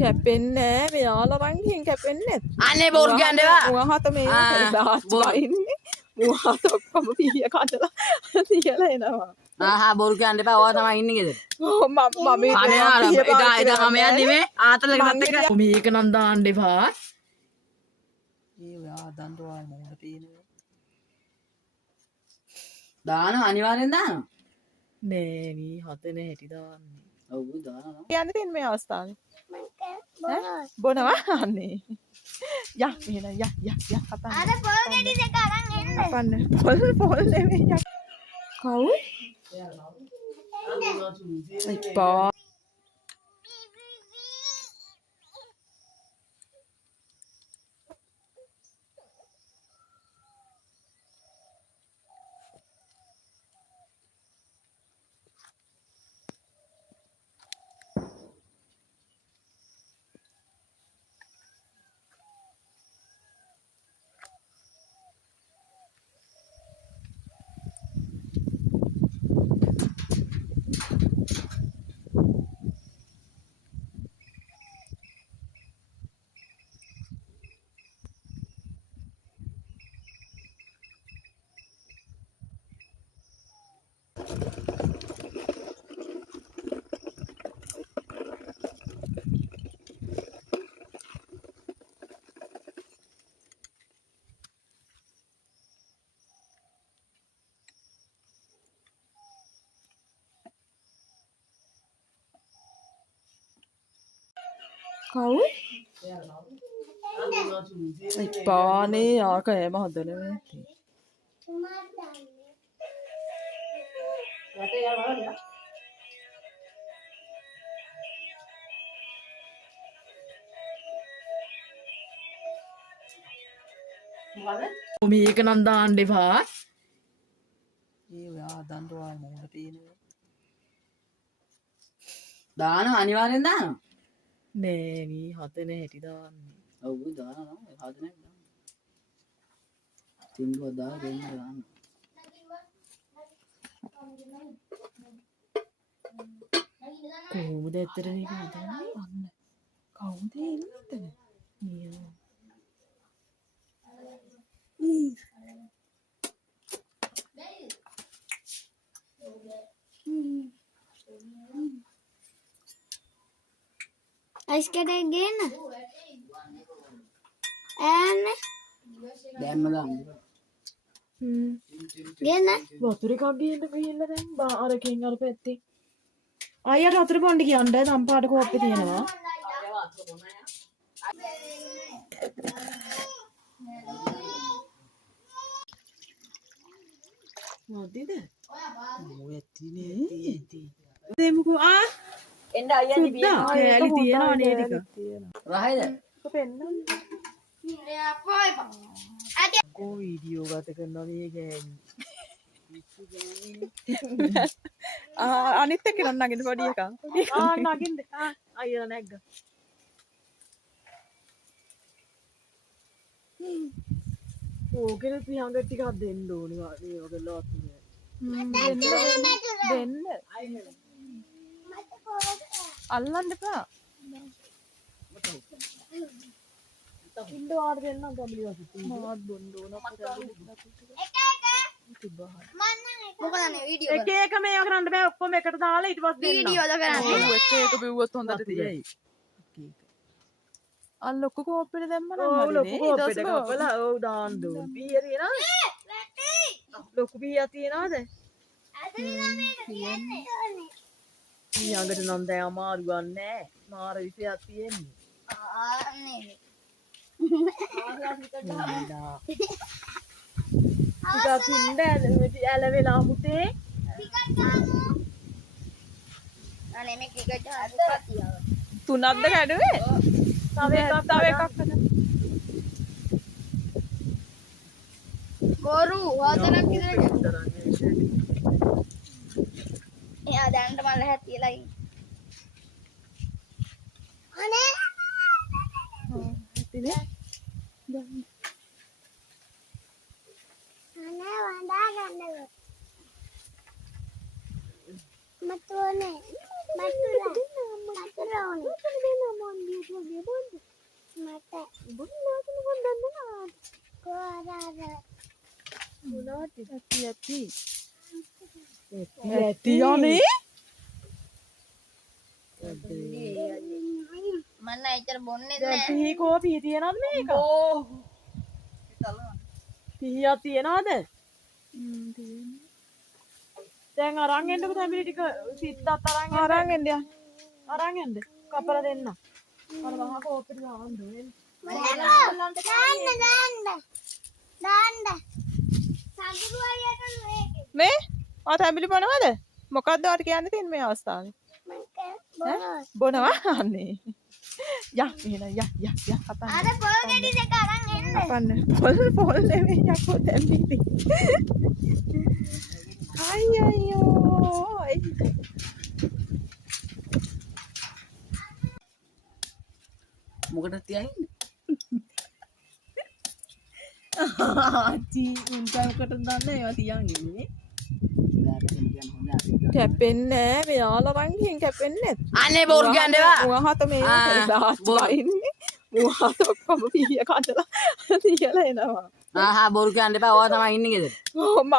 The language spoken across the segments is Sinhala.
කැපෙන්නේ මෙයාලා රංගින් කැපෙන්නේ අනේ බොරු කියන්න එපා. මුව හත මේ බයින්නේ මුව හත ඔක්කොම පීය කඩලා තියලා එනවා. ආහා බොරු කියන්න එපා. ඔයා තමයි ඉන්නේ ගෙදර. මම එදා මම යන්නේ මේ ආතලකටත් එක්ක මේක නම් දාන්න එපා. ඒ ඔයා දන්ට ඔයා මොකද පේන්නේ? දාන අනිවාර්යෙන් දානවා. නෑ මේ හතනේ හැටි දාන්නේ. ඔව් දානවා. කියන්න තියෙන මේ අවස්ථාවේ. බොනවා අනේ. යා මෙහෙන යා කපන්න. අර පොල් ගෙඩි දෙක අරන් එන්න. කපන්න. පොල් නෙමෙයි යා. කවුද? එපා. කවුද? එපානේ ආ කෑම හදලා මේක නම් දාන්න එපා. ඒ ඔයා දන්ට ඔයා මොකද පේන්නේ? දාන අනිවාර්යෙන් දානවා. නෑ මේ හතනේ හැටි දාන්නේ. ඔව් දානවා. හදන්නේ දානවා. තින්දුව දාලා දෙන්න දානවා. කොහොමද ඇත්තට මේක හදන්නේ? අන්න කවුද ඉන්නද? නියම අයිස් කඩේ ගේන්න. ඈන්නේ. දැම්ම දාන්න. ගේන්න. වතුර එකක් ගිහින් ගිහිල්ලා දැන් අරකින් අර පැත්තේ. අයියට වතුර බොන්න කියන්න සම්පාට කෝප්පේ තියෙනවා. මොකද? මොය ඇතිනේ. දෙමුකෝ එන්න අයියනි බිය. කෑලි තියනවා නේද ටික. රහයිද? ඔක පෙන්නන්න. කෝ වීඩියෝ ගත කරනවා මේ ගෑණි. අනිත් එක්ක නගින්න පොඩි එකා. නගින්න. අයියෝ නැග්ග. ඕකෙන පියංග ටිකක් දෙන්න ඕනේ මේ වගේ ලොත් දෙන්න. අල්ලන්න එපා. ඉන්න වාර දෙන්න ගම්ලි වගේ. මාත් බොන්න ඕන. මොකද නේ වීඩියෝ එක එක මේව කරන්න බෑ ඔක්කොම එකට දාලා ඊට පස්සේ වීඩියෝද කරන්නේ. එක එක බිව්වොත් හොඳට තියෙයි. අර ලොකු කෝප්පෙට දැම්ම නම් ඔව් ලොකු හරිනේ. කෝප්පෙට කපලා ඔව් දාන්න ඕන. පීය තියනවද? ලොකු පීයක් තියනවද? ඊයඟට නම් දැන් අමාරු ගන්නෑ. මාර විසයක් තියෙන්නේ. ටිකක් ඉන්න ඇල වෙලා පුතේ. අනේ මේ ක්‍රිකට් හදලා තියව. තුනක්ද කැඩුවේ? තව එකක් බොරු හතරක් විතර. එයා දැනට මල්ල හැතියලා ඉන්නේ. අනේ ඇතිනේ. අනේ වඳා ගන්නකො. මතුනේ. මතුලා. මතුලා. ඇතියනේ මන්න එච්චර බොන්නේ දැන් නැහැ. පිහි කෝපි තියනවද මේක? පිහියක් තියනවද? දැන් අරන් එන්නකො තැඹිලි ටික සිද්දත් අරන් එන්න. අරන් එන්න. කපලා දෙන්න. අර මහා කෝපෙට දාන්න ඕනේ. දාන්න. සඳුරු අයියට මේකේ. මේ ආ තැඹිලි බොනවද මොකක්ද ඔයාලට කියන්න තියෙන්නේ මේ අවස්ථාවේ බොනවා අනේ යා එහෙනම් යා අපන්න අර පොල් ගෙඩි දෙක අරන් එන්න. අපන්න පොල් නෙමෙයි යකෝ තැඹිලි අයියෝ මොකටද තියන්නේ ආච්චි උන්ටකට දන්න ඒවා තියන් ඉන්නේ කැපෙන්නේ මෙයාලා රංගින් කැපෙන්නේ අනේ බොරු කියන්නේවා මොහත මේ ඉන්නේ මොහත ඔක්කොම පිහිය කඩලා තියලා එනවා ආහා බොරු කියන්න එපා ඔයා තමයි ඉන්නේ ගෙදර මම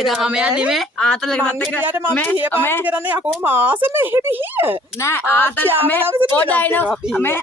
එදා මම යන්නේ ආතලක නැත් එක මේ කරන්නේ යකෝ මාසෙ මෙහෙ පිහිය නෑ ආතල මේ පොඩයි නෝ මේ